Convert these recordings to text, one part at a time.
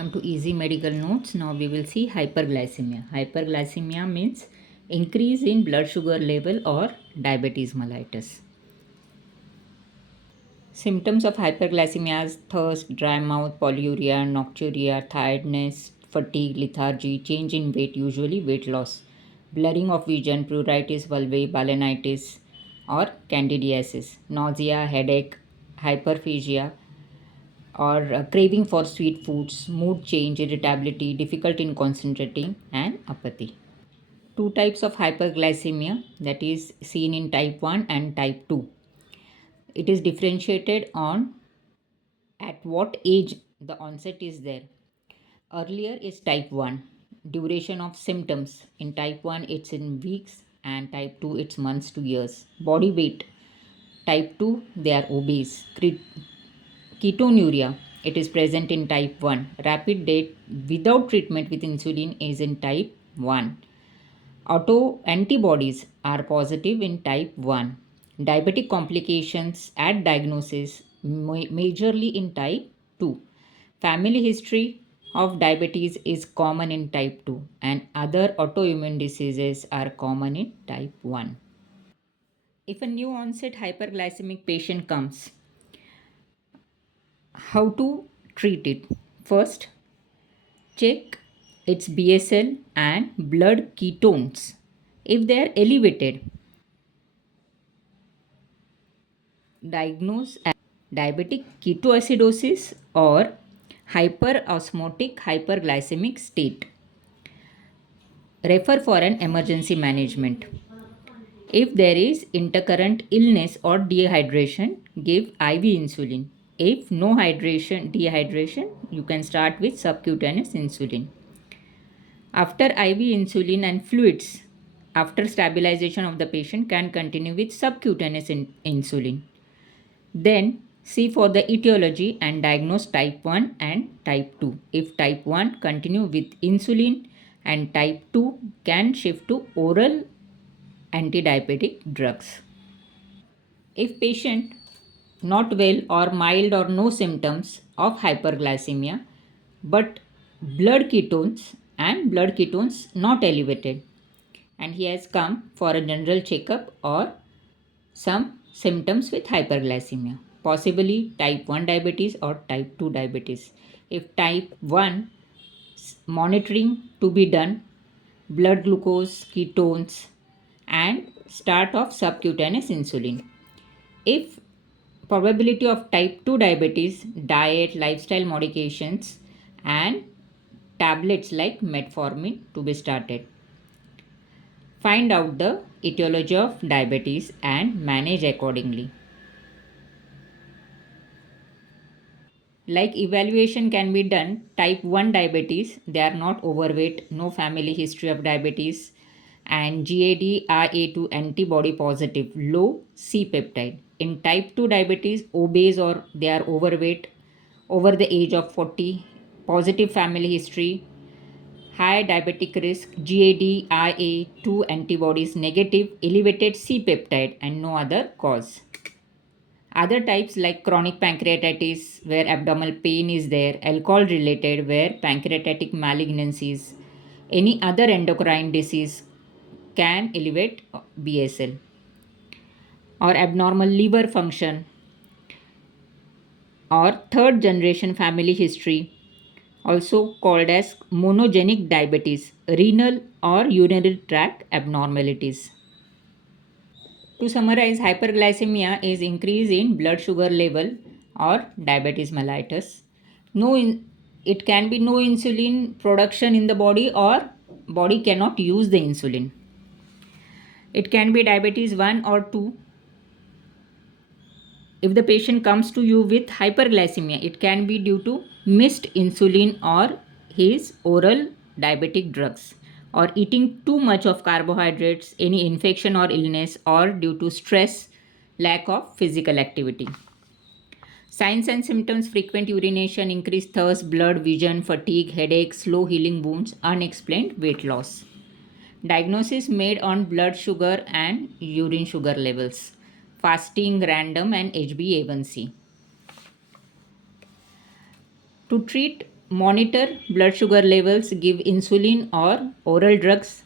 welcome to Easy Medical Notes. Now we will see hyperglycemia. Hyperglycemia means increase in blood sugar level or diabetes mellitus. Symptoms of hyperglycemia are thirst, dry mouth, polyuria, nocturia, tiredness, fatigue, lethargy, change in weight, usually weight loss, blurring of vision, pruritus vulvae, balanitis or candidiasis, nausea, headache, hyperphagia, or craving for sweet foods, mood change, irritability, difficulty in concentrating, and apathy. Two types of hyperglycemia that is seen in type 1 and type 2. It is differentiated on at what age the onset is there. Earlier is type 1. Duration of symptoms in type 1 it's in weeks and type 2 it's months to years. Body weight type 2 they are obese. Ketonuria, it is present in type 1. Rapid death without treatment with insulin is in type 1. Autoantibodies are positive in type 1. Diabetic complications at diagnosis majorly in type 2. Family history of diabetes is common in type 2 and other autoimmune diseases are common in type 1. If a new onset hyperglycemic patient comes, how to treat it? First, check its BSL and blood ketones. If they are elevated, diagnose as diabetic ketoacidosis or hyperosmotic hyperglycemic state. Refer for an emergency management. If there is intercurrent illness or dehydration, give IV insulin. If no dehydration, you can start with subcutaneous insulin. After IV insulin and fluids, after stabilization of the patient can continue with subcutaneous insulin. Then see for the etiology and diagnose type 1 and type 2. If type 1 continue with insulin and type 2 can shift to oral antidiabetic drugs. If patient not well or mild or no symptoms of hyperglycemia but blood ketones not elevated and he has come for a general checkup or some symptoms with hyperglycemia, possibly type 1 diabetes or type 2 diabetes. If type 1, monitoring to be done, blood glucose, ketones, and start of subcutaneous insulin. If probability of type 2 diabetes, diet, lifestyle modifications, and tablets like metformin to be started. Find out the etiology of diabetes and manage accordingly. Like evaluation can be done, type 1 diabetes, they are not overweight, no family history of diabetes, and GAD-RA2 antibody positive, low C-peptide. In type 2 diabetes, obese or they are overweight, over the age of 40, positive family history, high diabetic risk, GAD-RA2 antibodies negative, elevated C-peptide and no other cause. Other types like chronic pancreatitis where abdominal pain is there, alcohol related where pancreatic malignancies, any other endocrine disease can elevate BSL, or abnormal liver function or third generation family history, also called as monogenic diabetes, renal or urinary tract abnormalities. To summarize, hyperglycemia is increase in blood sugar level or diabetes mellitus. It can be no insulin production in the body or body cannot use the insulin. It can be diabetes 1 or 2. If the patient comes to you with hyperglycemia, it can be due to missed insulin or his oral diabetic drugs, or eating too much of carbohydrates, any infection or illness, or due to stress, lack of physical activity. Signs and symptoms: frequent urination, increased thirst, blurred vision, fatigue, headache, slow healing wounds, unexplained weight loss. Diagnosis made on blood sugar and urine sugar levels, fasting, random, and HbA1c. To treat Monitor blood sugar levels, give insulin or oral drugs,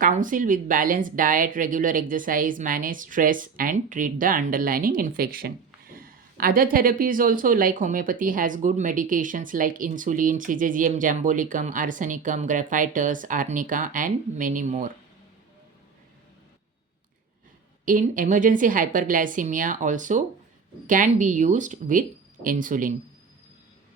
counsel with balanced diet, regular exercise, manage stress, and treat the underlying infection. Other therapies also like homeopathy has good medications like insulin, Cyzicium jambolicum, arsenicum, graphitus, arnica, and many more. In emergency hyperglycemia also can be used with insulin.